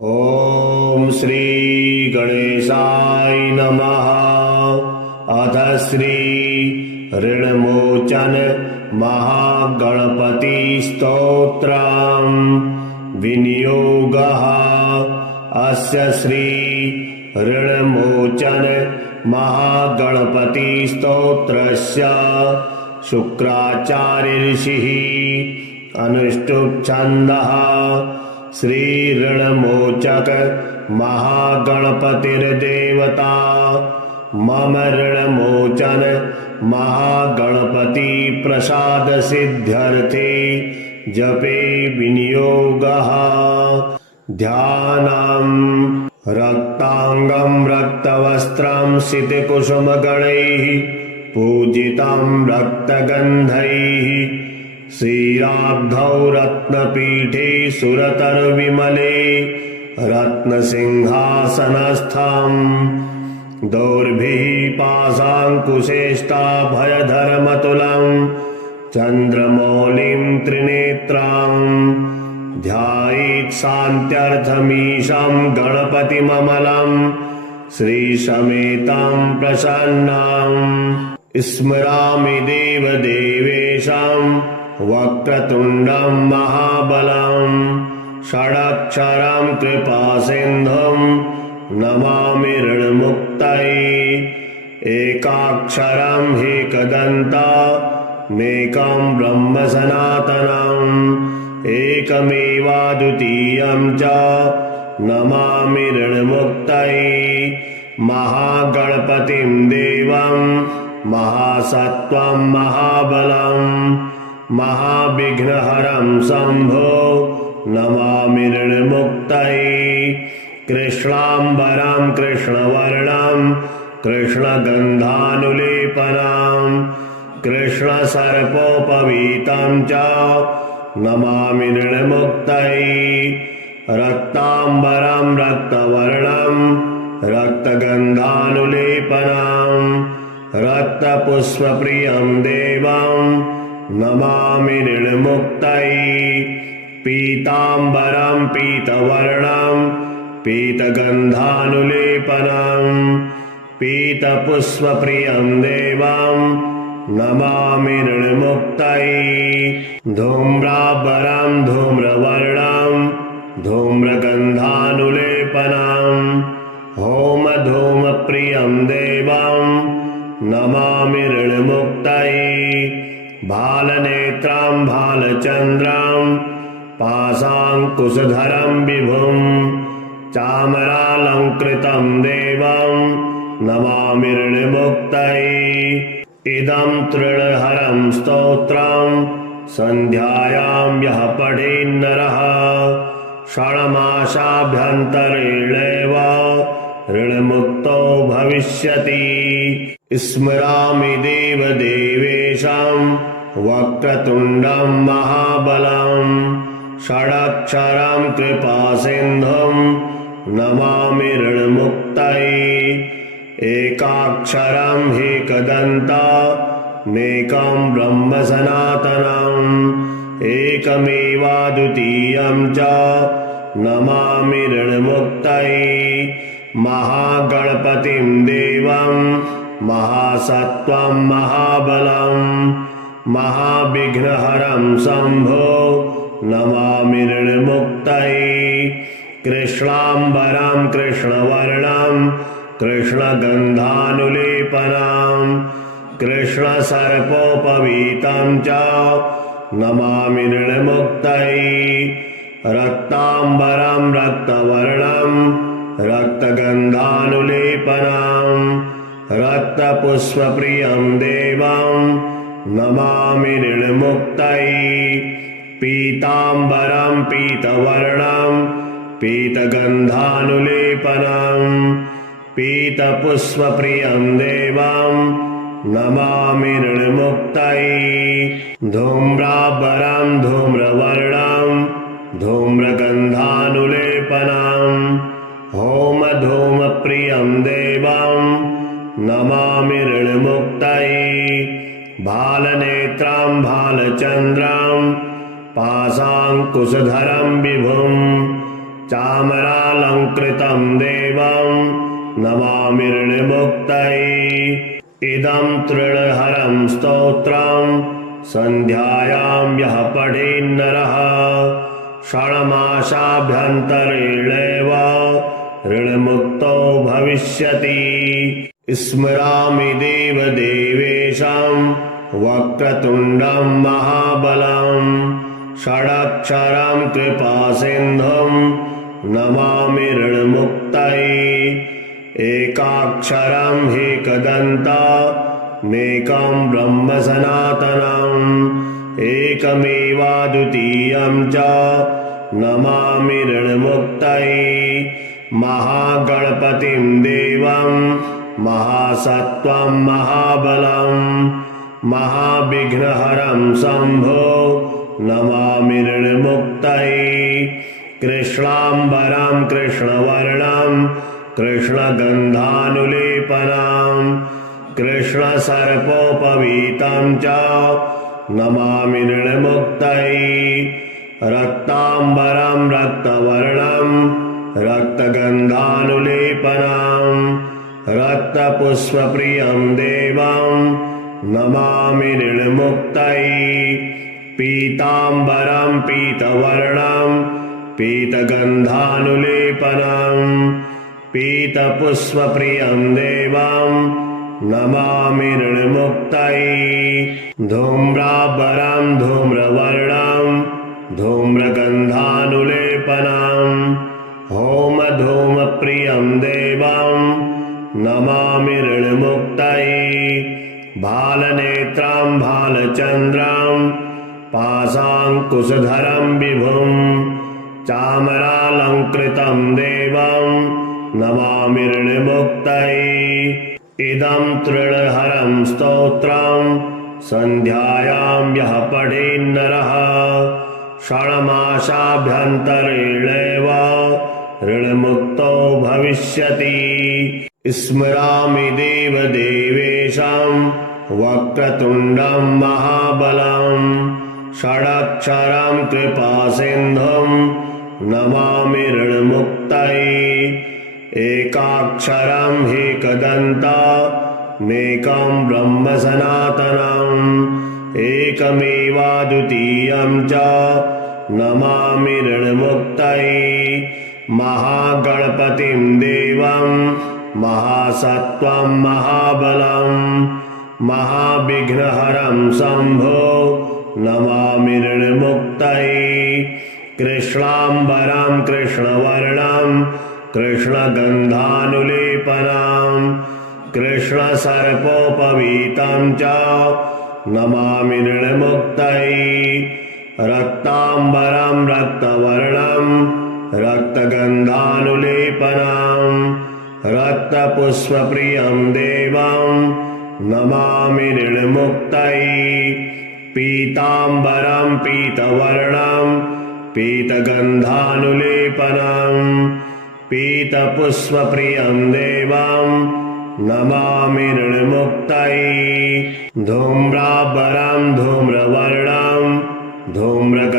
ॐ श्री गणेशाय नमः। अथ श्री ऋणमोचन महागणपति स्तोत्रम् विनियोगः। अस्य श्री ऋणमोचन महागणपति स्तोत्रस्य शुक्राचार्य ऋषिः अनुष्टुप् छन्दः। श्री ऋणमोचक महागणपतिर्देवता मम ऋणमोचन महागणपति प्रसाद सिद्ध्यर्थे जपे विनियोगः। ध्यानम् रक्तांगं रक्तवस्त्रं सितकुसुमगणैः पूजितं रक्तगन्धैः श्रीराब्धौ रत्नपीठे सुरतरुविमले रत्नसिंहासनस्थम् दोर्भिः पाशाङ्कुशेष्टाभयधरमतुलं चन्द्रमौलिं त्रिनेत्रम् ध्यायेत् शान्त्यर्थमीशं गणपतिममलं श्रीसमेतं प्रसन्नं स्मरामि देवदेवेशं वक्रतुण्डं महाबलं षडक्षरं कृपासिन्धुं नमामि ऋणमुक्तये एकाक्षरं ह्येकदन्तमेकं ब्रह्म सनातनम् एकमेवाद्वितीयं च नमामि ऋणमुक्तये महागणपतिं देवं महासत्त्वं महाबलं महाविघ्नहरं शम्भो नमामि ऋणमुक्तये कृष्णाम्बरं कृष्णवर्णं कृष्णगन्धानुलेपनं कृष्णसर्पोपवीतं च नमामि ऋणमुक्तये रक्ताम्बरं रक्तवर्णं रक्तगन्धानुलेपनं रक्तपुष्पप्रियं देवं नमामि ऋणमुक्तये पीताम्बरं पीतवर्णं पीतगन्धानुलेपनं पीतपुष्पप्रियं देवं नमामि ऋणमुक्तये धूम्राम्बरं धूम्रवर्णं धूम्रगन्धानुलेपनं होमधूमप्रियं देवं नमामि ऋणमुक्तये भालनेत्रं भालचन्द्रं पाशाङ्कुशधरं विभुं चामरालङ्कृतं देवं नमामि ऋणमुक्तये इदं तृणहरं स्तोत्रं सन्ध्यायां यः पठेन्नरः षण्मासाभ्यन्तरेणैव ऋणमुक्तो भविष्यति स्मरामि देवदेवेशं वक्रतुण्डं महाबलं षडक्षरं कृपासिन्धुं नमामि ऋणमुक्तये एकाक्षरं ह्येकदन्तमेकं ब्रह्म सनातनम् एकमेवाद्वितीयं च नमामि ऋणमुक्तये महागणपतिं देवं महासत्त्वं महाबलं महाविघ्नहरं शम्भो नमामि ऋणमुक्तये कृष्णाम्बरं कृष्णवर्णं कृष्णगन्धानुलेपनं कृष्णसर्पोपवीतं च नमामि ऋणमुक्तये रक्ताम्बरं रक्तवर्णं रक्तगन्धानुलेपनं रक्तपुष्पप्रियं देवं नमामि ऋणमुक्तये पीताम्बरं पीतवर्णं पीतगन्धानुलेपनं पीतपुष्पप्रियं देवं नमामि ऋणमुक्तये धूम्राम्बरं धूम्रवर्णं धूम्रगन्धानुलेपनं होमधूमप्रियं देवं नमामि ऋणमुक्तये भालनेत्रं भालचन्द्रं पाशाङ्कुशधरं विभुं चामरालङ्कृतं देवं नमामि ऋणमुक्तये इदं तृणहरं स्तोत्रं सन्ध्यायां यः पठेन्नरः षण्मासाभ्यन्तरेणैव ऋणमुक्तो भविष्यति स्मरामि देवदेवेशं वक्रतुण्डं महाबलं षडक्षरं कृपासिन्धुं नमामि ऋणमुक्तये एकाक्षरं ह्येकदन्तमेकं ब्रह्म सनातनम् एकमेवाद्वितीयं च नमामि ऋणमुक्तये महागणपतिं देवं महासत्त्वं महाबलं महाविघ्नहरं शम्भो नमामि ऋणमुक्तये कृष्णाम्बरं कृष्णवर्णं कृष्णगन्धानुलेपनं कृष्णसर्पोपवीतं च नमामि ऋणमुक्तये रक्ताम्बरं रक्तवर्णं रक्तगन्धानुलेपनं रक्तपुष्पप्रियं देवं नमामि ऋणमुक्तये पीताम्बरं पीतवर्णं पीतगन्धानुलेपनं पीतपुष्पप्रियं देवं नमामि ऋणमुक्तये धूम्राम्बरं धूम्रवर्णं धूम्रगन्धानुलेपनं होमधूमप्रियं देवं नमामि ऋणमुक्तये भालनेत्रं भालचन्द्रं पाशाङ्कुशधरं विभुं चामरालङ्कृतं देवं नमामि ऋणमुक्तये इदं तृणहरं स्तोत्रं सन्ध्यायां यः पठेन्नरः षण्मासाभ्यन्तरेणैव ऋणमुक्तो भविष्यति स्मरामि देवदेवेशं वक्रतुण्डं महाबलं षडक्षरं कृपासिन्धुं नमामि ऋणमुक्तये एकाक्षरं ह्येकदन्तमेकं ब्रह्म सनातनम् एकमेवाद्वितीयं च नमामि ऋणमुक्तये महागणपतिं देवं महासत्त्वं महाबलं महाविघ्नहरं शम्भो नमामि ऋणमुक्तये कृष्णाम्बरं कृष्णवर्णं कृष्णगन्धानुलेपनं कृष्णसर्पोपवीतं च नमामि ऋणमुक्तये रक्ताम्बरं रक्तवर्णं रक्तगन्धानुलेपनं रक्तपुष्पप्रियं देवं नमामि ऋणमुक्तये पीताम्बरं पीतवर्णं पीतगन्धानुलेपनं पीतपुष्पप्रियं देवं नमामि ऋणमुक्तये धूम्राम्बरं धूम्रवर्णं धूम्रगन्धानुलेपनं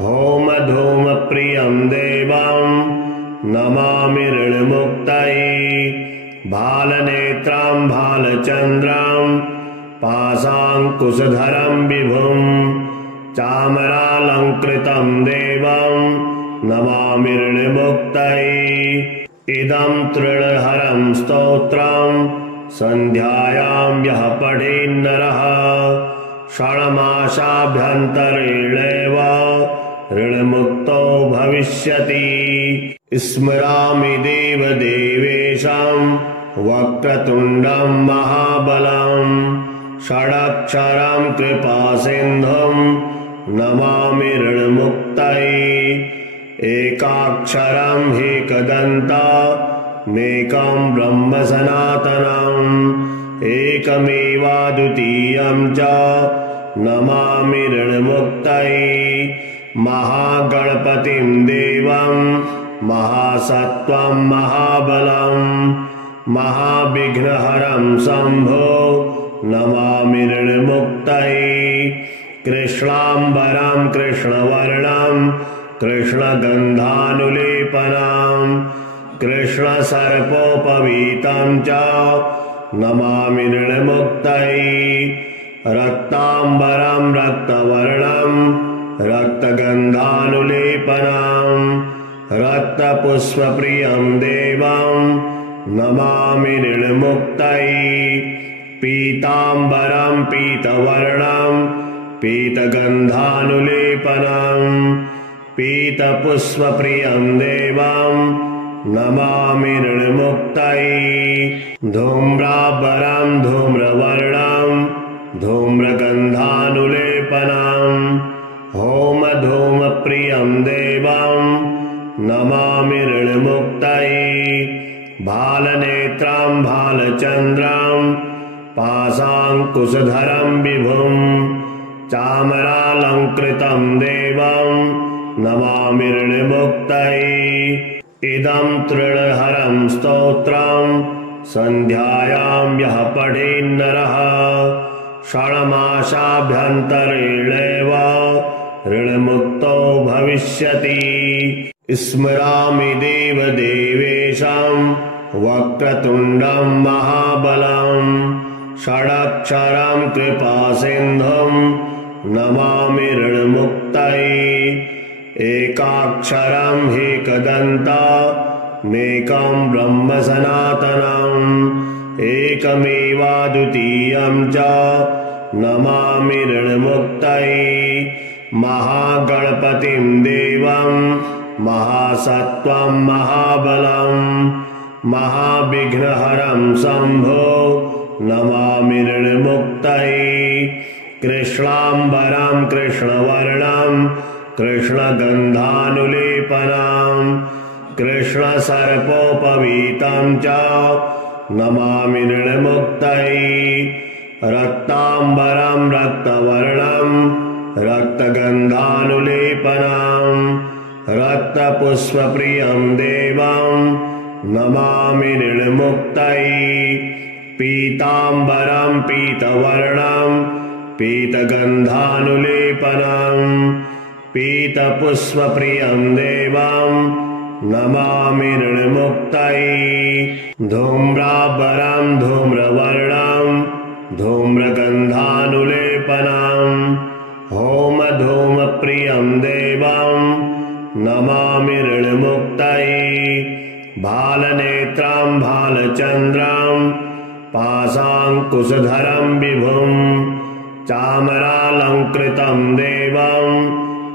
होमधूमप्रियं देवं नमामि ऋणमुक्तये भालनेत्रं भालचन्द्रं पाशाङ्कुशधरं विभुं चामरालङ्कृतं देवं नमामि ऋणमुक्तये इदं तृणहरं स्तोत्रं सन्ध्यायां यः पठेन्नरः षण्मासाभ्यन्तरेणैव ऋणमुक्तो भविष्यति स्मरामि देवदेवेशं वक्रतुण्डं महाबलं षडक्षरं कृपासिन्धुं नमामि ऋणमुक्तये एकाक्षरं ह्येकदन्तमेकं ब्रह्म सनातनम् एकमेवाद्वितीयं च नमामि ऋणमुक्तये महागणपतिं देवं महासत्त्वं महाबलं महाविघ्नहरं शम्भो नमामि ऋणमुक्तये कृष्णाम्बरं कृष्णवर्णं कृष्णगन्धानुलेपनं कृष्णसर्पोपवीतं च नमामि निर्मुक्तये रक्ताम्बरं रक्तवर्णं रक्तगन्धानुलेपनं रक्तपुष्पप्रियं देवं नमामि निर्मुक्तये पीताम्बरं पीतवर्णं पीतगन्धानुलेपनं पीतपुष्पप्रियं देवं नमामि निर्मुक्तये धूम्राम्बरं धूम्रवर्णं धूम्रगन्धानुलेपनं होमधूमप्रियं देवं नमामि निर्मुक्तये भालनेत्रं भालचन्द्रं पाशाङ्कुशधरं विभुं चामरालङ्कृतं देवं नमामि निर्मुक्तये इदं तृणहरं स्तोत्रं सन्ध्यायां यः पठेन्नरः षण्मासाभ्यन्तरेणैव ऋणमुक्तो भविष्यति स्मरामि देवदेवेशं वक्रतुण्डं महाबलं षडक्षरं कृपासिन्धुं नमामि ऋणमुक्तये एकाक्षरं ह्येकदन्तमेकं ब्रह्म सनातनम् एकमेवाद्वितीयं च नमामि ऋणमुक्तये महागणपतिं देवं महासत्त्वं महाबलं महाविघ्नहरं शम्भो नमामि ऋणमुक्तये कृष्णाम्बरं कृष्णवर्णं कृष्णगन्धानुलेपनं कृष्णसर्पोपवीतं च नमामि ऋणमुक्तये रक्ताम्बरं रक्तवर्णं रक्तगन्धानुलेपनं रक्तपुष्पप्रियं देवं नमामि ऋणमुक्तये पीताम्बरं पीतवर्णं पीतगन्धानुलेपनं पीतपुष्पप्रियं देवं नमामि ऋणमुक्तये धूम्राम्बरं धूम्रवर्णं धूम्रगन्धानुलेपनं होमधूमप्रियं देवं नमामि ऋणमुक्तये भालनेत्रं भालचन्द्रं पाशाङ्कुशधरं विभुं चामरालङ्कृतं देवं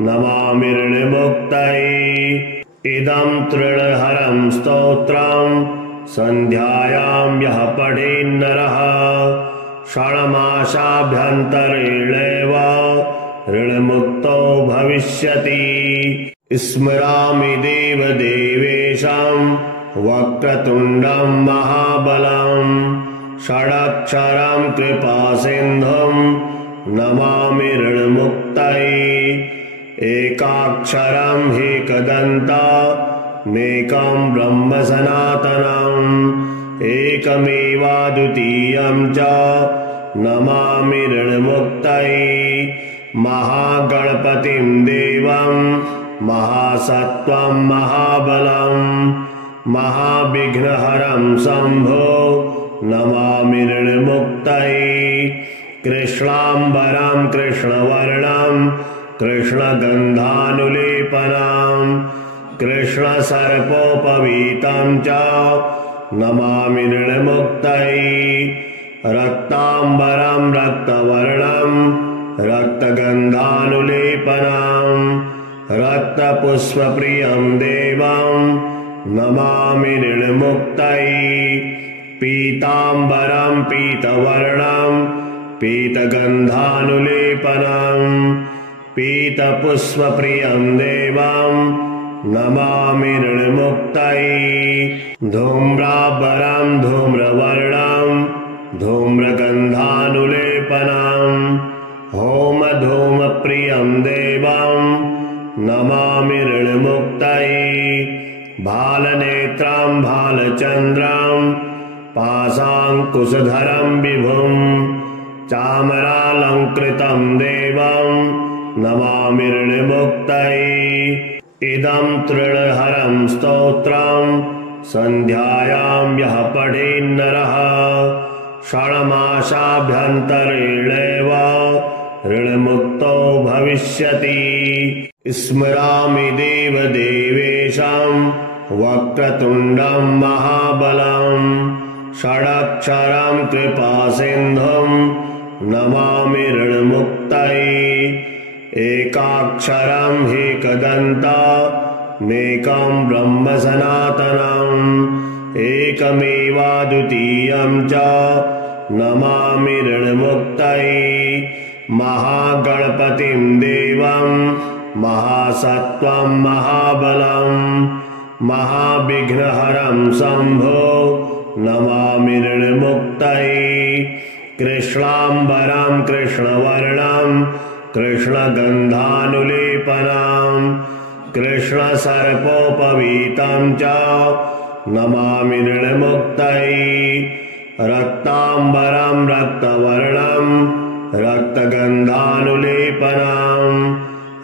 नमामि ऋणमुक्तये इदं तृणहरं स्तोत्रं सन्ध्यायां यः पठेन्नरः षण्मासाभ्यन्तरेणैव ऋणमुक्तो भविष्यति स्मरामि देवदेवेशं वक्रतुण्डं महाबलं षडक्षरं कृपासिन्धुं नमामि ऋणमुक्तये एकाक्षरं ह्येकदन्तमेकं ब्रह्म सनातनम् एकमेवाद्वितीयं च नमामि ऋणमुक्तये महागणपतिं देवं महासत्त्वं महाबलं महाविघ्नहरं शम्भो नमामि ऋणमुक्तये कृष्णाम्बरं कृष्णवर्णं कृष्णगन्धानुलेपनं कृष्णसर्पोपवीतं च नमामि ऋणमुक्तये रक्ताम्बरं रक्तवर्णं रक्तगन्धानुलेपनं रक्तपुष्पप्रियं देवं नमामि ऋणमुक्तये पीताम्बरं पीतवर्णं पीतगन्धानुलेपनं पीतपुष्पप्रियं देवं नमामि ऋणमुक्तये धूम्राम्बरं धूम्रवर्णं धूम्रगन्धानुलेपनं होमधूमप्रियं देवं नमामि ऋणमुक्तये भालनेत्रं भालचन्द्रं पाशाङ्कुशधरं विभुं चामरालङ्कृतं देवं नमामि ऋणमुक्तये इदं तृणहरं स्तोत्रं सन्ध्यायां यः पठेन्नरः षण्मासाभ्यन्तरेणैव ऋणमुक्तो भविष्यति। स्मरामि देवदेवेशं वक्रतुण्डं महाबलं षडक्षरं कृपासिन्धुं नमामि ऋणमुक्तये। एकाक्षरं ह्येकदन्तमेकं ब्रह्म सनातनम् एकमेवाद्वितीयं च नमामि ऋणमुक्तये। महागणपतिं देवं महासत्त्वं महाबलं महाविघ्नहरं शम्भो नमामि ऋणमुक्तये। कृष्णाम्बरं कृष्णवर्णं कृष्णगन्धानुलेपनं कृष्णसर्पोपवीतं च नमामि ऋणमुक्तये। रक्ताम्बरं रक्तवर्णं रक्तगन्धानुलेपनं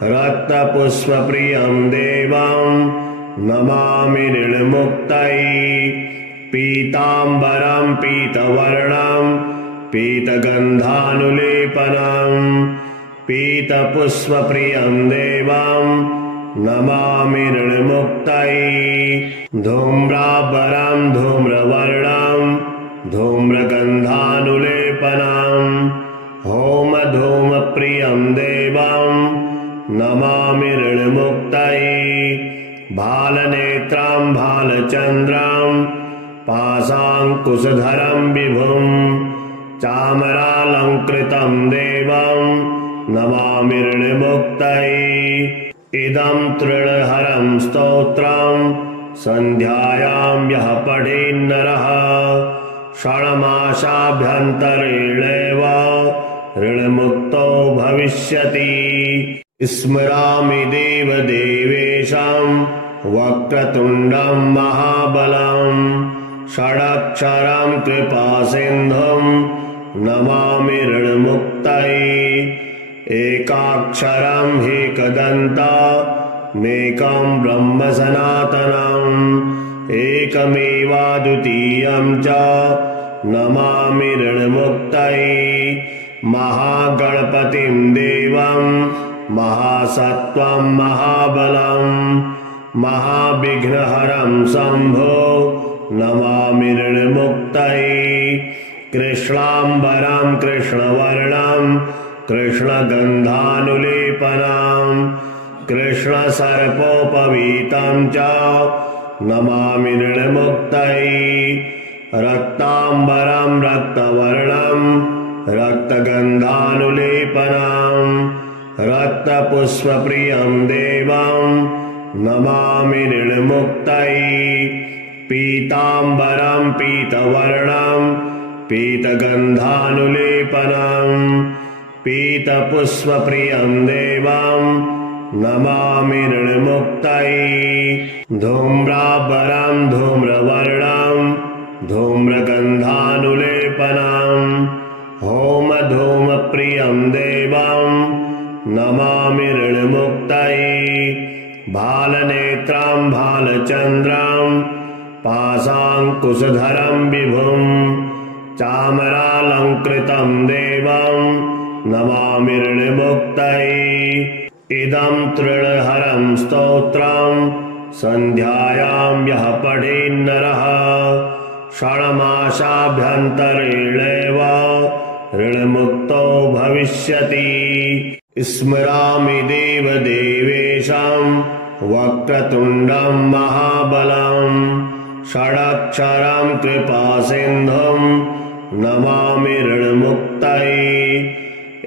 रक्तपुष्पप्रियं देवं नमामि ऋणमुक्तये। पीताम्बरं पीतवर्णं पीतगन्धानुलेपनं पीतपुष्पप्रियं देवं नमामि ऋणमुक्तये। धूम्राम्बरं धूम्रवर्णं धूम्रगन्धानुलेपनं होमधूमप्रियं देवं नमामि ऋणमुक्तये। भालनेत्रं भालचन्द्रं पाशाङ्कुशधरं विभुं चामरालङ्कृतं देवं नमामि ऋणमुक्तये। इदं तृणहरं स्तोत्रं सन्ध्यायां यः पठेन्नरः षण्मासाभ्यन्तरेणैव ऋणमुक्तो भविष्यति। स्मरामि देवदेवेशं वक्रतुण्डं महाबलं षडक्षरं कृपासिन्धुं नमामि ऋणमुक्तये। एकाक्षरं ह्येकदन्तमेकं ब्रह्म सनातनम् एकमेवाद्वितीयं च नमामि ऋणमुक्तये। महागणपतिं देवं महासत्त्वं महाबलं महाविघ्नहरं शम्भो नमामि ऋणमुक्तये। कृष्णाम्बरं कृष्णवर्णं कृष्णगन्धानुलेपनं कृष्णसर्पोपवीतं च नमामि ऋणमुक्तये। रक्ताम्बरं रक्तवर्णं रक्तगन्धानुलेपनं रक्तपुष्पप्रियं देवं नमामि ऋणमुक्तये। पीताम्बरं पीतवर्णं पीतगन्धानुलेपनं पीतपुष्पप्रियं देवं नमामि ऋणमुक्तये। धूम्राम्बरं धूम्रवर्णं धूम्रगन्धानुलेपनं होमधूमप्रियं देवं नमामि ऋणमुक्तये। भालनेत्रं भालचन्द्रं पाशाङ्कुशधरं विभुं चामरालङ्कृतं देवं नमामि ऋणमुक्तये। इदं तृणहरं स्तोत्रं सन्ध्यायां यः पठेन्नरः षण्मासाभ्यन्तरेणैव ऋणमुक्तो भविष्यति। स्मरामि देवदेवेशं वक्रतुण्डं महाबलं षडक्षरं कृपासिन्धुं नमामि ऋणमुक्तये।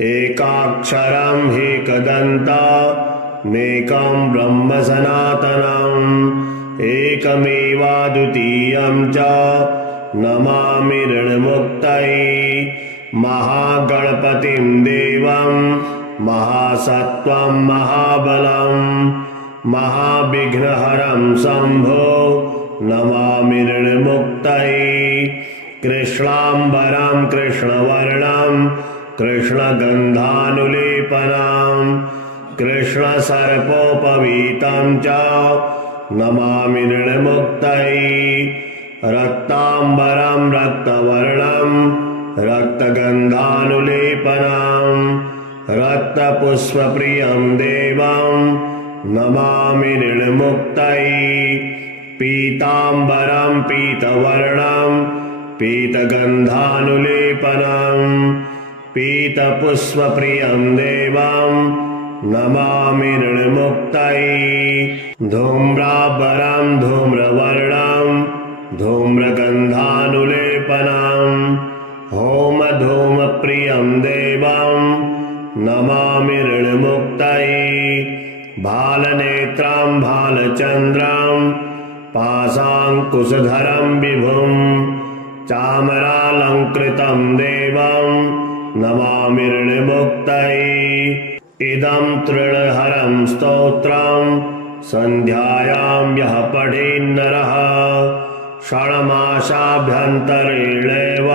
एकाक्षरं ह्येकदन्तमेकं ब्रह्म सनातनम् एकमेवाद्वितीयं च नमामि ऋणमुक्तये। महागणपतिं देवं महासत्त्वं महाबलं महाविघ्नहरं शम्भो नमामि ऋणमुक्तये। कृष्णाम्बरं कृष्णवर्णं कृष्णगन्धानुलेपनं कृष्णसर्पोपवीतं च नमामि निर्मुक्तये रक्ताम्बरं रक्तवर्णं रक्तगन्धानुलेपनं रक्तपुष्पप्रियं देवं नमामि निर्मुक्तये पीताम्बरं पीतवर्णं पीतगन्धानुलेपनं पीतपुष्पप्रियं देवं नमामि निर्मुक्तये धूम्राम्बरं धूम्रवर्णं धूम्रगन्धानुलेपनं होमधूमप्रियं देवं नमामि निर्मुक्तये भालनेत्रं भालचन्द्रं पाशाङ्कुशधरं विभुं चामरालङ्कृतं देवं नमामि निर्मुक्तये इदं तृणहरं स्तोत्रं सन्ध्यायां यः पठेन्नरः षण्मासाभ्यन्तरेणैव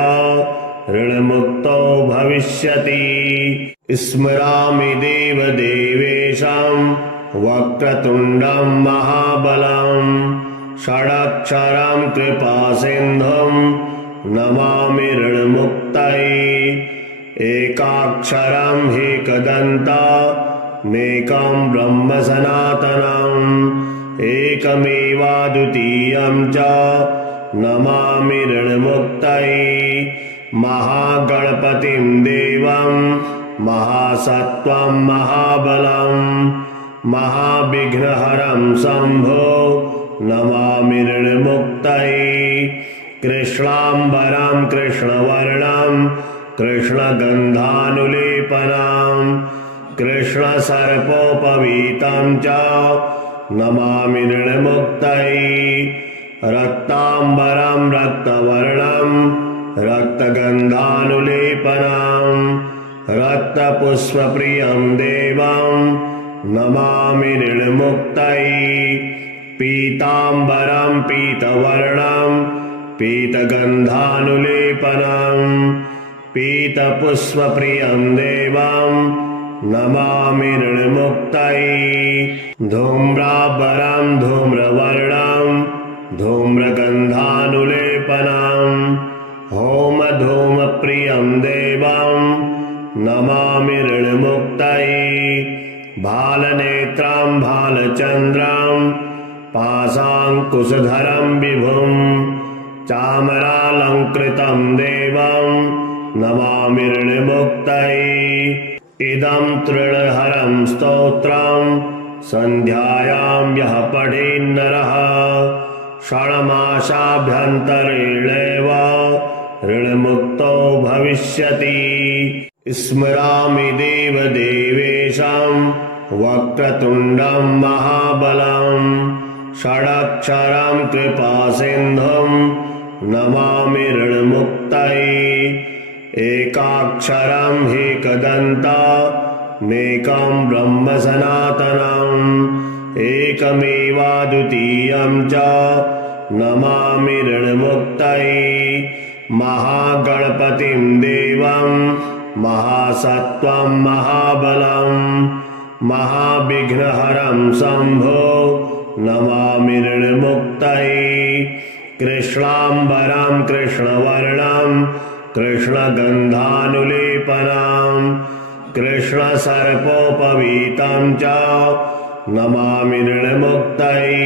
ऋणमुक्तो भविष्यति स्मरामि देवदेवेशं वक्रतुण्डं महाबलं षडक्षरं कृपासिन्धुं नमामि ऋणमुक्तये एकाक्षरं ह्येकदन्तमेकं ब्रह्म सनातनम् एकमेवाद्वितीयं च नमामि ऋणमुक्तये महागणपतिं देवं महासत्त्वं महाबलं महाविघ्नहरं शम्भो नमामि ऋणमुक्तये कृष्णाम्बरं कृष्णवर्णं कृष्णगन्धानुलेपनं कृष्णसर्पोपवीतं च नमामि ऋणमुक्तये रक्ताम्बरं रक्तवर्णं रक्तगन्धानुलेपनं रक्तपुष्पप्रियं देवं नमामि ऋणमुक्तये पीताम्बरं पीतवर्णं पीतगन्धानुलेपनं पीतपुष्पप्रियं देवं नमामि ऋणमुक्तये धूम्राम्बरं धूम्रवर्णं धूम्रगन्धानुलेपनं होमधूमप्रियं देवं नमामि ऋणमुक्तये भालनेत्रं भालचन्द्रं पाशाङ्कुशधरं विभुं चामरालङ्कृतं देवं नमामि ऋणमुक्तये इदं तृणहरं स्तोत्रं सन्ध्यायां यः पठेन्नरः षण्मासाभ्यन्तरेणैव ऋणमुक्तो भविष्यति स्मरामि देवदेवेशं वक्रतुण्डं महाबलं षडक्षरं कृपासिन्धुं नमामि ऋणमुक्तये एकाक्षरं ह्येकदन्तमेकं ब्रह्म सनातनम् एकमेवाद्वितीयं च नमामि ऋणमुक्तये महागणपतिं देवं महासत्त्वं महाबलं महाविघ्नहरं शम्भो नमामि ऋणमुक्तये कृष्णाम्बरं कृष्णवर्णं कृष्णगन्धानुलेपनं कृष्णसर्पोपवीतं च नमामि ऋणमुक्तये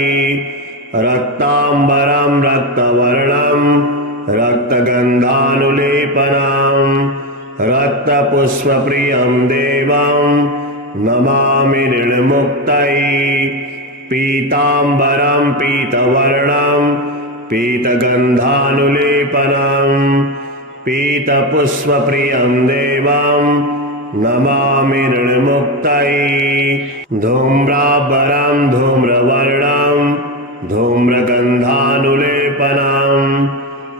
रक्ताम्बरं रक्तवर्णं रक्तगन्धानुलेपनं रक्तपुष्पप्रियं देवं नमामि ऋणमुक्तये पीताम्बरं पीतवर्णं पीतगन्धानुलेपनं पीतपुष्पप्रियं देवं नमामि ऋणमुक्तये धूम्राम्बरं धूम्रवर्णं धूम्रगन्धानुलेपनं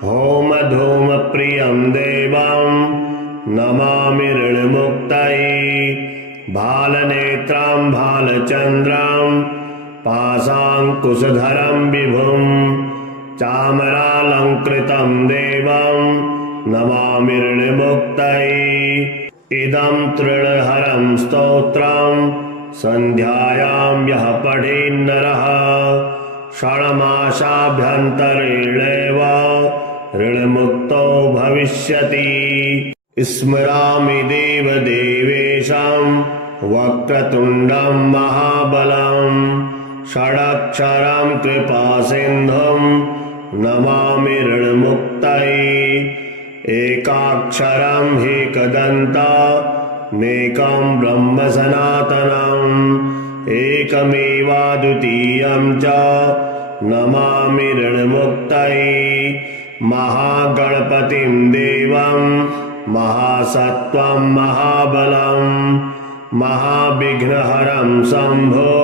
होमधूमप्रियं देवं नमामि ऋणमुक्तये भालनेत्रं भालचन्द्रं पाशाङ्कुशधरं विभुं चामरालङ्कृतं देवं नमामि ऋणमुक्तये इदं तृणहरं स्तोत्रं सन्ध्यायां यः पठेन्नरः षण्मासाभ्यन्तरेणैव ऋणमुक्तो भविष्यति। स्मरामि देवदेवेशं वक्रतुण्डं महाबलं षडक्षरं कृपासिन्धुं नमामि ऋणमुक्तये। एकाक्षरं ह्येकदन्तमेकं ब्रह्म सनातनम् एकमेवाद्वितीयं च नमामि ऋणमुक्तये। महागणपतिं देवं महासत्त्वं महाबलं महाविघ्नहरं शम्भो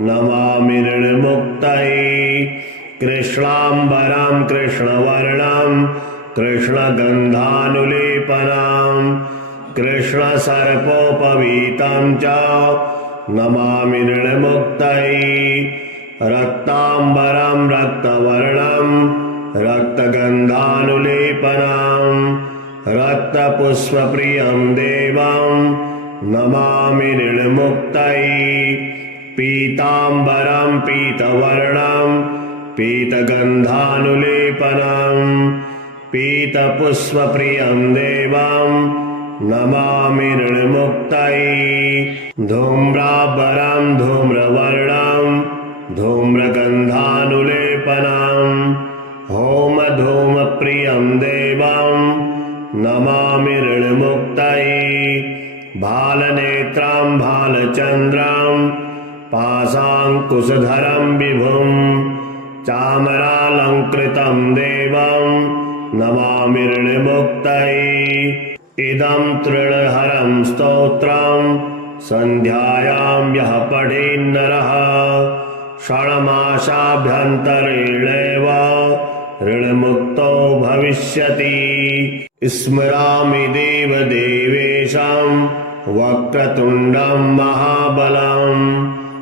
नमामि ऋणमुक्तये। कृष्णाम्बरं कृष्णवर्णं कृष्णगन्धानुलेपनं कृष्णसर्पोपवीतं च नमामि ऋणमुक्तये। रक्ताम्बरं रक्तवर्णं रक्तगन्धानुलेपनं रक्तपुष्पप्रियं देवं नमामि ऋणमुक्तये। पीताम्बरं पीतवर्णं पीतगन्धानुलेपनं पीतपुष्पप्रियं देवं नमामि ऋणमुक्तये। धूम्राम्बरं धूम्रवर्णं धूम्रगन्धानुलेपनं होमधूमप्रियं देवं नमामि ऋणमुक्तये। भालनेत्रं भालचन्द्रं पाशाङ्कुशधरं विभुं चामरालङ्कृतं देवं नमामि ऋणमुक्तये। इदं तृणहरं स्तोत्रं सन्ध्यायां यः पठेन्नरः षण्मासाभ्यन्तरेणैव ऋणमुक्तो भविष्यति। स्मरामि देवदेवेशं वक्रतुण्डं महाबलं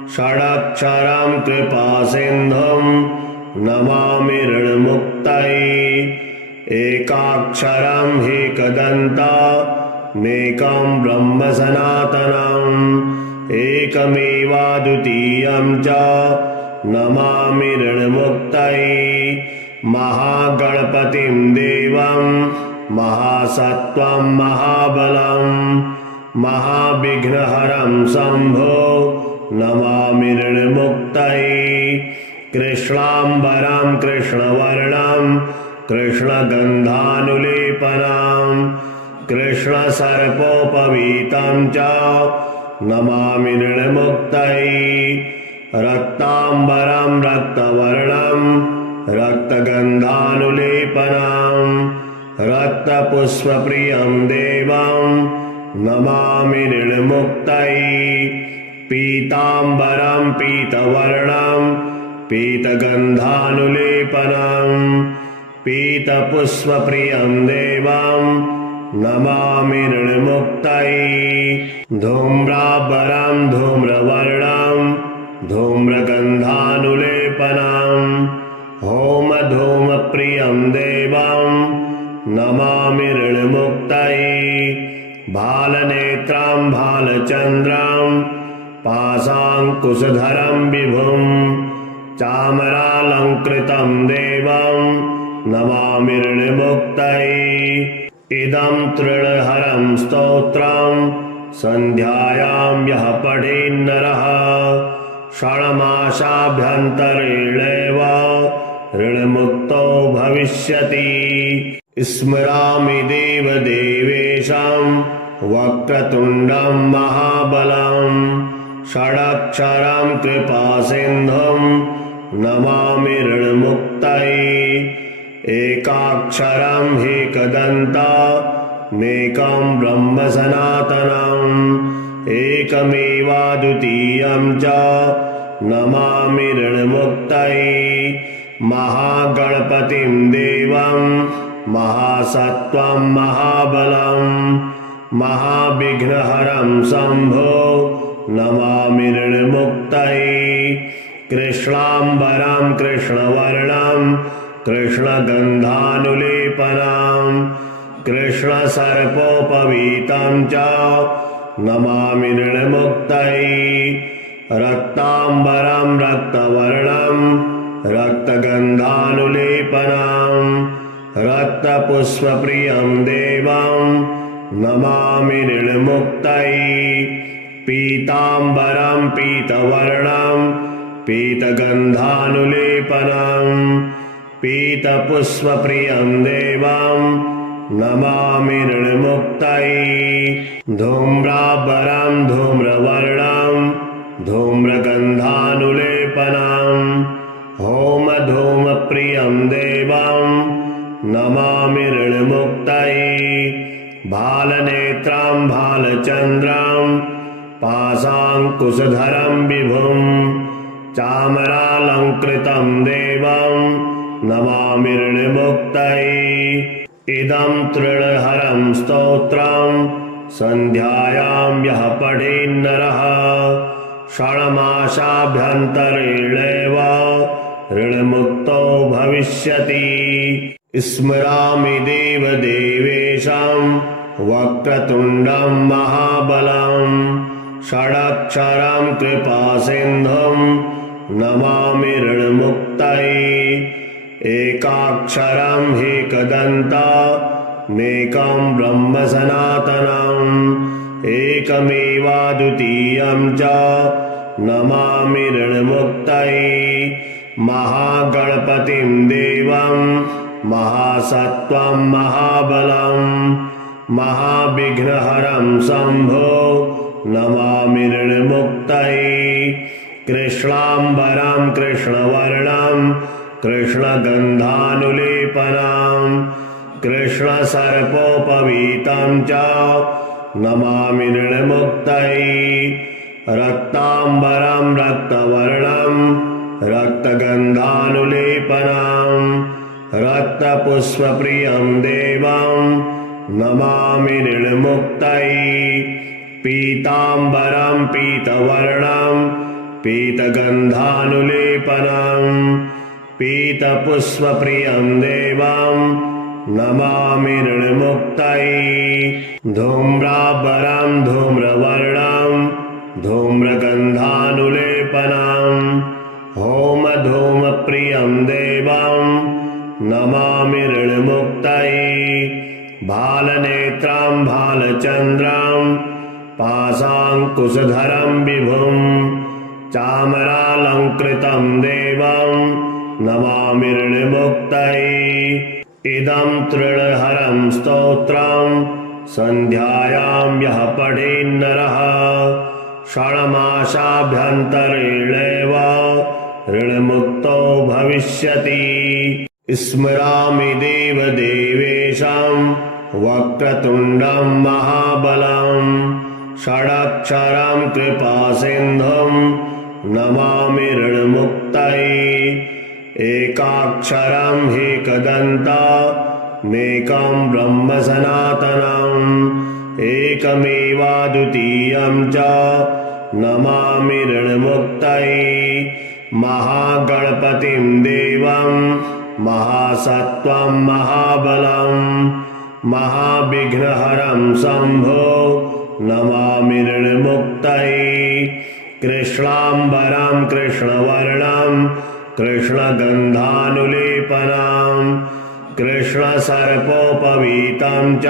षडक्षरं कृपासिन्धुं नमामि ऋणमुक्तये। एकाक्षरं ह्येकदन्तमेकं ब्रह्म सनातनम् एकमेवाद्वितीयं च नमामि ऋणमुक्तये। महागणपतिं देवं महासत्त्वं महाबलं महाविघ्नहरं शम्भो नमामि ऋणमुक्तये। कृष्णाम्बरं कृष्णवर्णं कृष्णगन्धानुलेपनं कृष्णसर्पोपवीतं च नमामि ऋणमुक्तये। रक्ताम्बरं रक्तवर्णं रक्तगन्धानुलेपनं रक्तपुष्पप्रियं देवं नमामि ऋणमुक्तये। पीताम्बरं पीतवर्णं पीतगन्धानुलेपनं पीतपुष्पप्रियं देवं नमामि ऋणमुक्तये। धूम्राम्बरं धूम्रवर्णं धूम्रगन्धानुलेपनं होमधूमप्रियं देवं नमामि ऋणमुक्तये। भालनेत्रं भालचन्द्रं पाशाङ्कुशधरं विभुं चामरालङ्कृतं देवं नमामि ऋणमुक्तये। इदं तृणहरं स्तोत्रं सन्ध्यायां यः पठेन्नरः षण्मासाभ्यन्तरेणैव ऋणमुक्तो भविष्यति। स्मरामि देवदेवेशं वक्रतुण्डं महाबलं षडक्षरं कृपासिन्धुं नमामि ऋणमुक्तये। एकाक्षरं ह्येकदन्तमेकं ब्रह्म सनातनम् एकमेवाद्वितीयं च नमामि ऋणमुक्तये। महागणपतिं देवं महासत्त्वं महाबलं महाविघ्नहरं शम्भो नमामि ऋणमुक्तये। कृष्णाम्बरं कृष्णवर्णं कृष्णगन्धानुलेपनं कृष्णसर्पोपवीतं च नमामि ऋणमुक्तये रक्ताम्बरं रक्तवर्णं रक्तगन्धानुलेपनं रक्तपुष्पप्रियं देवं नमामि ऋणमुक्तये पीताम्बरं पीतवर्णं पीतगन्धानुलेपनं पीतपुष्पप्रियं देवं नमामि ऋणमुक्तये धूम्राम्बरं धूम्रवर्णं धूम्रगन्धानुलेपनं होमधूमप्रियं देवं नमामि ऋणमुक्तये भालनेत्रं भालचन्द्रं पाशाङ्कुशधरं विभुं चामरालङ्कृतं देवं नमामि ऋणमुक्तये इदं तृणहरं स्तोत्रं सन्ध्यायां यः पठेन्नरः षण्मासाभ्यन्तरेणैव ऋणमुक्तो भविष्यति स्मरामि देवदेवेशं वक्रतुण्डं महाबलं षडक्षरं कृपासिन्धुं नमामि ऋणमुक्तये एकाक्षरं ह्येकदन्तमेकं ब्रह्म सनातनम् एकमेवाद्वितीयं च नमामि ऋणमुक्तये महागणपतिं देवं महासत्त्वं महाबलं महाविघ्नहरं शम्भो नमामि ऋणमुक्तये कृष्णाम्बरं कृष्णवर्णं कृष्णगन्धानुलेपनं कृष्णसर्पोपवीतं च नमामि ऋणमुक्तये रक्ताम्बरं रक्तवर्णं रक्तगन्धानुलेपनं रक्तपुष्पप्रियं देवं नमामि ऋणमुक्तये पीताम्बरं पीतवर्णं पीतगन्धानुलेपनं पीतपुष्पप्रियं देवं नमामि ऋणमुक्तये धूम्राम्बरं धूम्रवर्णं धूम्रगन्धानुलेपनं होमधूमप्रियं देवं नमामि ऋणमुक्तये भालनेत्रं भालचन्द्रं पाशाङ्कुशधरं विभुं चामरालङ्कृतं देवं नमामि ऋणमुक्तये इदं तृणहरं स्तोत्रं सन्ध्यायां यः पठेन्नरः षण्मासाभ्यन्तरेणैव ऋणमुक्तो भविष्यति स्मरामि देवदेवेशं वक्रतुण्डं महाबलं षडक्षरं कृपासिन्धुं नमामि ऋणमुक्तये एकाक्षरं ह्येकदन्तमेकं ब्रह्म सनातनम् एकमेवाद्वितीयं च नमामि ऋणमुक्तये महागणपतिं देवं महासत्त्वं महाबलं महाविघ्नहरं शम्भो नमामि ऋणमुक्तये कृष्णाम्बरं कृष्णवर्णं कृष्णगन्धानुलेपनं कृष्णसर्पोपवीतं च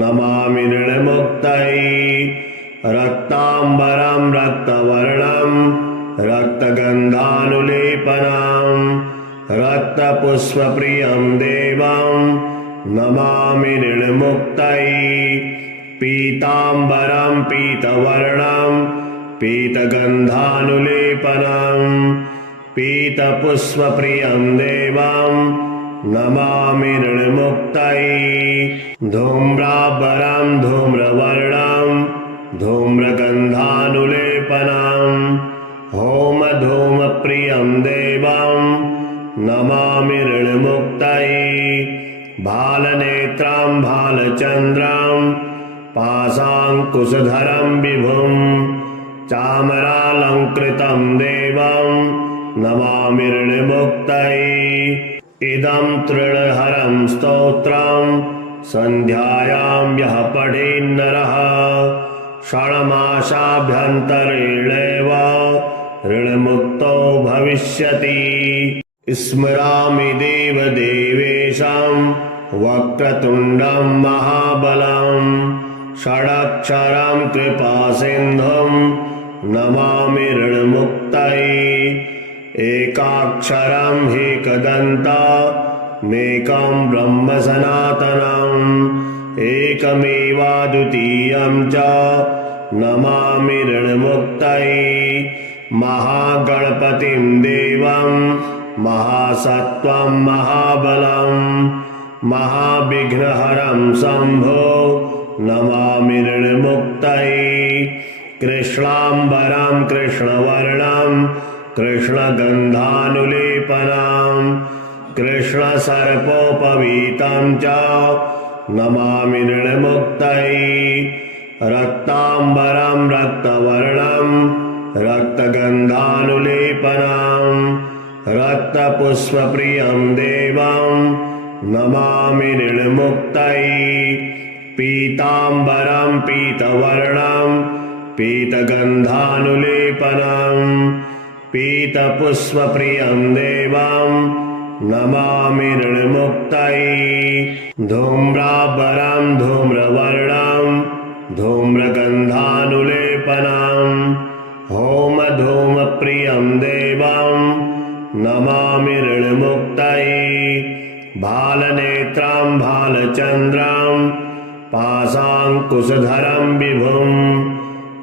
नमामि ऋणमुक्तये रक्ताम्बरं रक्तवर्णं रक्तगन्धानुलेपनं रक्तपुष्पप्रियं देवं नमामि ऋणमुक्तये पीताम्बरं पीतवर्णं पीतगन्धानुलेपनं पीतपुष्पप्रियं देवं नमामि ऋणमुक्तये धूम्राम्बरं धूम्रवर्णं धूम्रगन्धानुलेपनं होमधूमप्रियं देवं नमामि ऋणमुक्तये भालनेत्रं भालचन्द्रं पाशाङ्कुशधरं विभुं चामरालङ्कृतं देवं नमामि ऋणमुक्तये इदं तृणहरं स्तोत्रं सन्ध्यायां यः पठेन्नरः षण्मासाभ्यन्तरेणैव ऋणमुक्तो भविष्यति। स्मरामि देवदेवेशं वक्रतुण्डं महाबलं षडक्षरं कृपासिन्धुं नमामि ऋणमुक्तये। एकाक्षरं ह्येकदन्तमेकं ब्रह्म सनातनम् एकमेवाद्वितीयं च नमामि ऋणमुक्तये। महागणपतिं देवं महासत्त्वं महाबलं महाविघ्नहरं शम्भो नमामि ऋणमुक्तये। कृष्णाम्बरं कृष्णवर्णं कृष्णगन्धानुलेपनं कृष्णसर्पोपवीतं च नमामि ऋणमुक्तये। रक्ताम्बरं रक्तवर्णं रक्तगन्धानुलेपनं रक्तपुष्पप्रियं देवं नमामि ऋणमुक्तये। पीताम्बरं पीतवर्णं पीतगन्धानुलेपनं पीतपुष्पप्रियं देवं नमामि ऋणमुक्तये। धूम्राम्बरं धूम्रवर्णं धूम्रगन्धानुलेपनं होमधूमप्रियं देवं नमामि ऋणमुक्तये। भालनेत्रं भालचन्द्रं पाशाङ्कुशधरं विभुं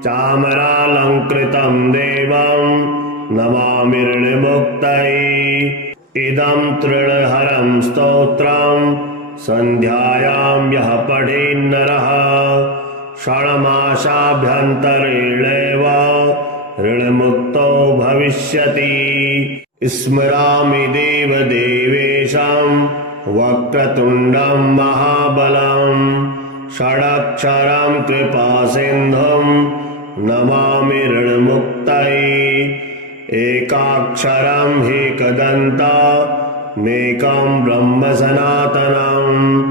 चामरालङ्कृतं देवं नमामि ऋणमुक्तये। इदं तृणहरं स्तोत्रं सन्ध्यायां यः पठेन्नरः षण्मासाभ्यन्तरेणैव ऋणमुक्तो भविष्यति। स्मरामि देवदेवेशं वक्रतुण्डं महाबलं षडक्षरं कृपासिन्धुं नमामि ऋणमुक्तये। एकाक्षरं ह्येकदन्तमेकं ब्रह्म सनातनम्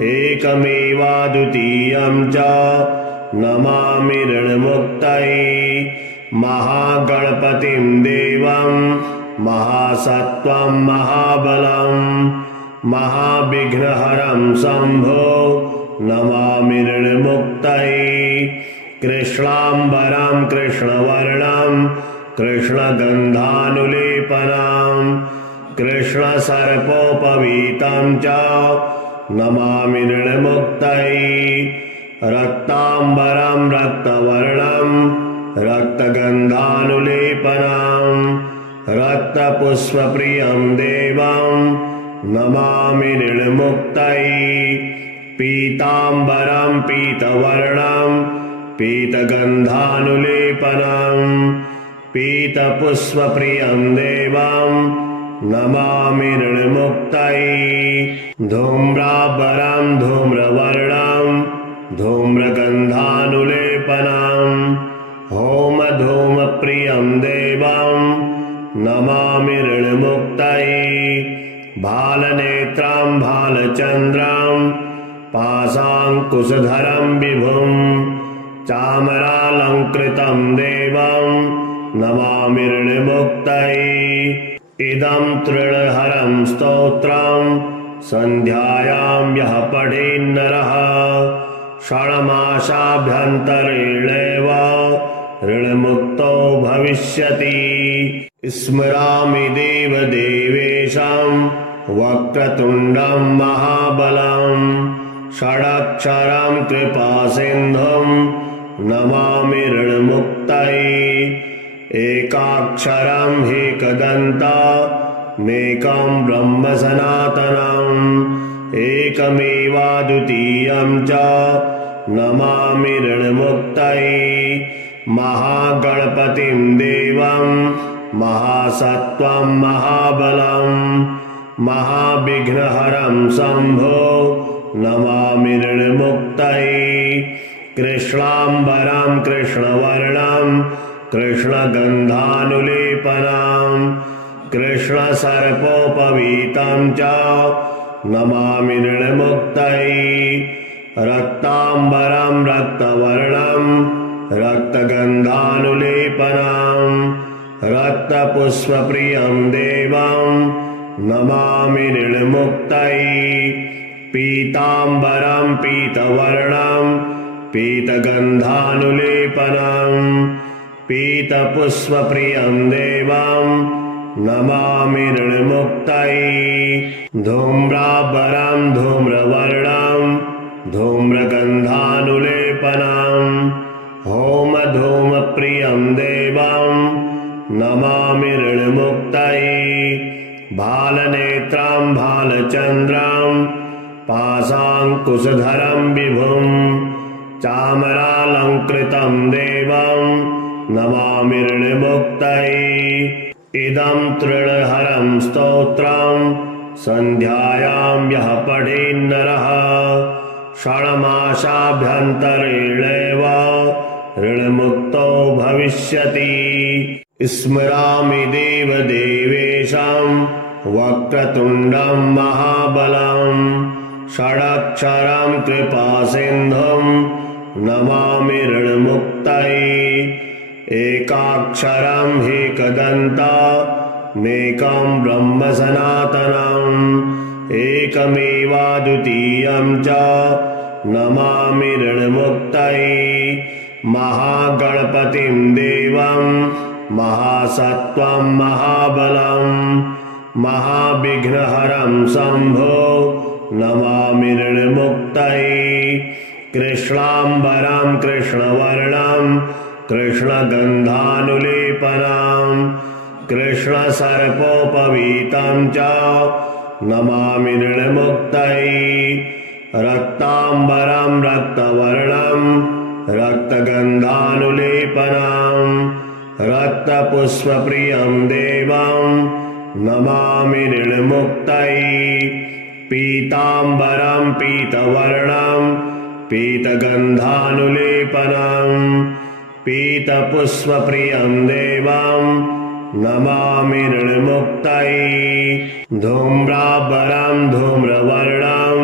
एकमेवाद्वितीयं च नमामि ऋणमुक्तये। महागणपतिं देवं महासत्त्वं महाबलं महाविघ्नहरं शम्भो नमामि ऋणमुक्तये। कृष्णाम्बरं कृष्णवर्णं कृष्णगन्धानुलेपनं कृष्णसर्पोपवीतं च नमामि ऋणमुक्तये। रक्ताम्बरं रक्तवर्णं रक्तगन्धानुलेपनं रक्तपुष्पप्रियं देवं नमामि ऋणमुक्तये। पीताम्बरं पीतवर्णं पीतगन्धानुलेपनं पीतपुष्पप्रियं देवं नमामि ऋणमुक्तये। धूम्राम्बरं धूम्रवर्णं धूम्रगन्धानुलेपनं होमधूमप्रियं देवं नमामि ऋणमुक्तये। भालनेत्रं भालचन्द्रं पाशाङ्कुशधरं विभुं चामरालङ्कृतं देवं नमामि ऋणमुक्तये। इदं तृणहरं स्तोत्रं सन्ध्यायां यः पठेन्नरः षण्मासाभ्यन्तरेणैव ऋणमुक्तो भविष्यति। स्मरामि देवदेवेशं वक्रतुण्डं महाबलं षडक्षरं कृपासिन्धुं नमामि ऋणमुक्तये। एकाक्षरं ह्येकदन्तमेकं ब्रह्म सनातनम् एकमेवाद्वितीयं च नमामि ऋणमुक्तये। महागणपतिं देवं महासत्त्वं महाबलं महाविघ्नहरं शम्भो नमामि ऋणमुक्तये। कृष्णाम्बरं कृष्णवर्णं कृष्णगन्धानुलेपनं कृष्णसर्पोपवीतं च नमामि ऋणमुक्तये। रक्ताम्बरं रक्तवर्णं रक्तगन्धानुलेपनं रक्तपुष्पप्रियं देवं नमामि निर्मुक्तये पीताम्बरं पीतवर्णं पीतगन्धानुलेपनं पीतपुष्पप्रियं देवं नमामि निर्मुक्तये धूम्राम्बरं धूम्रवर्णं धूम्रगन्धानुलेपनं होमधूमप्रियं देवं नमामि निर्मुक्तये भालनेत्रं भालचन्द्रं पाशाङ्कुशधरं विभुं चामरालङ्कृतं देवं नमामि निर्मुक्तये इदं तृणहरं स्तोत्रं सन्ध्यायां यः पठेन्नरः षण्मासाभ्यन्तरेणैव ऋणमुक्तो भविष्यति स्मरामि देवदेवेशं वक्रतुण्डं महाबलं षडक्षरं कृपासिन्धुं नमामि ऋणमुक्तये एकाक्षरं ह्येकदन्तमेकं ब्रह्म सनातनम् एकमेवाद्वितीयं च नमामि ऋणमुक्तये महागणपतिं देवं महासत्त्वं महाबलं महाविघ्नहरं शम्भो नमामि ऋणमुक्तये कृष्णाम्बरं कृष्णवर्णं कृष्णगन्धानुलेपनं कृष्णसर्पोपवीतं च नमामि ऋणमुक्तये रक्ताम्बरं रक्तवर्णं रक्तगन्धानुलेपनं रक्तपुष्पप्रियं देवं नमामि ऋणमुक्तये पीताम्बरं पीतवर्णं पीतगन्धानुलेपनं पीतपुष्पप्रियं देवं नमामि ऋणमुक्तये धूम्राम्बरं धूम्रवर्णं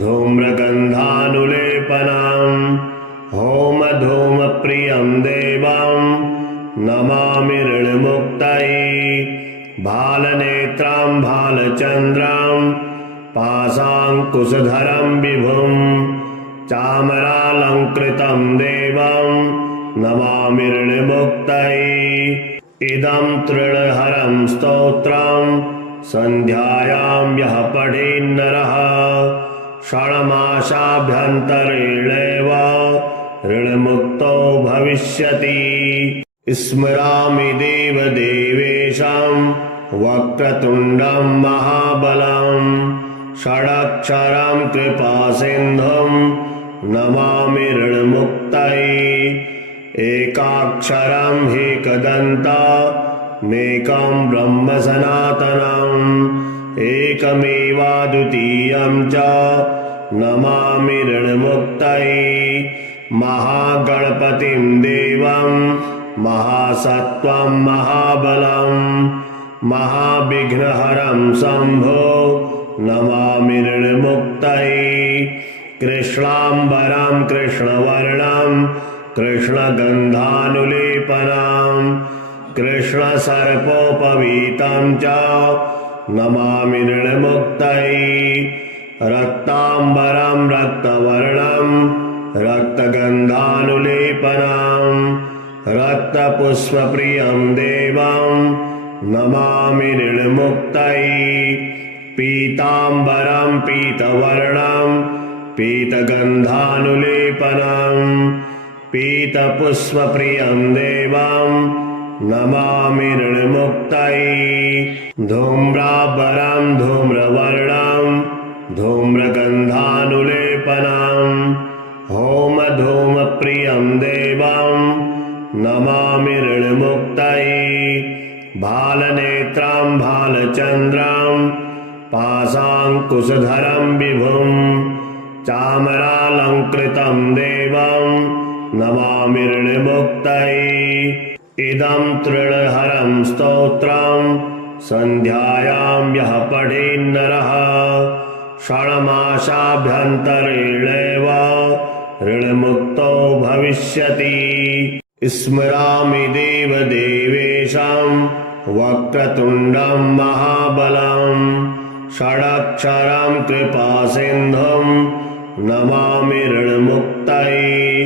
धूम्रगन्धानुलेपनं होमधूमप्रियं देवं नमामि ऋणमुक्तये भालनेत्रं भालचन्द्रं पाशाङ्कुशधरं विभुं चामरालङ्कृतं देवं नमामि ऋणमुक्तये इदं तृणहरं स्तोत्रं सन्ध्यायां यः पठेन्नरः षण्मासाभ्यन्तरेणैव ऋणमुक्तो भविष्यति स्मरामि देवदेवेशं वक्रतुण्डं महाबलं षडक्षरं कृपासिन्धुं नमामि ऋणमुक्तये एकाक्षरं ह्येकदन्तमेकं ब्रह्म सनातनम् एकमेवाद्वितीयं च नमामि ऋणमुक्तये महागणपतिं देवं महासत्त्वं महाबलं महाविघ्नहरं शम्भो नमामि ऋणमुक्तये कृष्णाम्बरं कृष्णवर्णं कृष्णगन्धानुलेपनं कृष्णसर्पोपवीतं च नमामि ऋणमुक्तये रक्ताम्बरं रक्तवर्णं रक्तगन्धानुलेपनं रक्तपुष्पप्रियं देवं नमामि ऋणमुक्तये पीताम्बरं पीतवर्णं पीतगन्धानुलेपनं पीतपुष्पप्रियं देवं नमामि ऋणमुक्तये धूम्राम्बरं धूम्रवर्णं धूम्रगन्धानुलेपनं होमधूमप्रियं देवं नमामि ऋणमुक्तये भालनेत्रं भालचन्द्रं पाशाङ्कुशधरं विभुं चामरालङ्कृतं देवं नमामि ऋणमुक्तये इदं तृणहरं स्तोत्रं सन्ध्यायां यः पठेन्नरः षण्मासाभ्यन्तरेणैव ऋणमुक्तो भविष्यति। स्मरामि देवदेवेशं वक्रतुण्डं महाबलं षडक्षरं कृपासिन्धुं नमामि ऋणमुक्तये।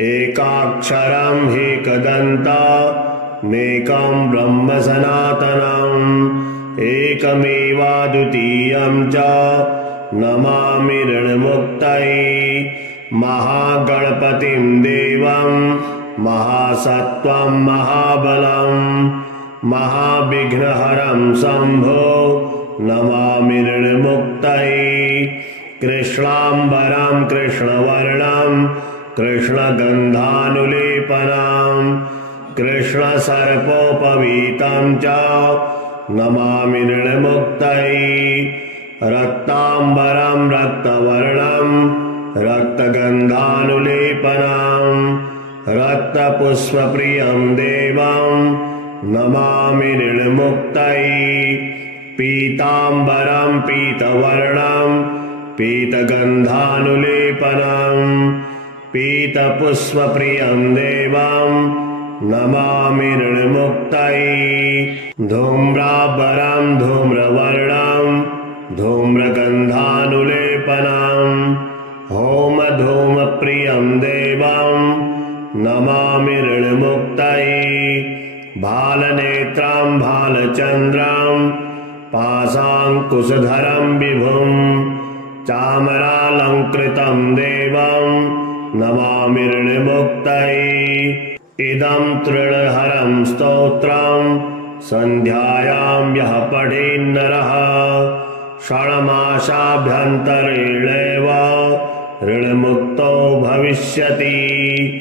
एकाक्षरं ह्येकदन्तमेकं ब्रह्म सनातनम् एकमेवाद्वितीयं च नमामि ऋणमुक्तये। महागणपतिं देवं महासत्त्वं महाबलं महाविघ्नहरं शम्भो नमामि ऋणमुक्तये। कृष्णाम्बरं कृष्णवर्णं कृष्णगन्धानुलेपनं कृष्णसर्पोपवीतं च नमामि ऋणमुक्तये। रक्ताम्बरं रक्तवर्णं रक्तगन्धानुलेपनं रक्तपुष्पप्रियं देवं नमामि ऋणमुक्तये। पीताम्बरं पीतवर्णं पीतगन्धानुलेपनं पीतपुष्पप्रियं देवं नमामि ऋणमुक्तये। धूम्राम्बरं धूम्रवर्णं धूम्रगन्धानुलेपनं होमधूमप्रियं देवं नमामि ऋणमुक्तये। भालनेत्रं भालचन्द्रं पाशाङ्कुशधरं विभुं चामरालङ्कृतं देवं नमामि ऋणमुक्तये। इदं तृणहरं स्तोत्रं सन्ध्यायां यः पठेन्नरः षण्मासाभ्यन्तरेणैव ऋणमुक्तो भविष्यति।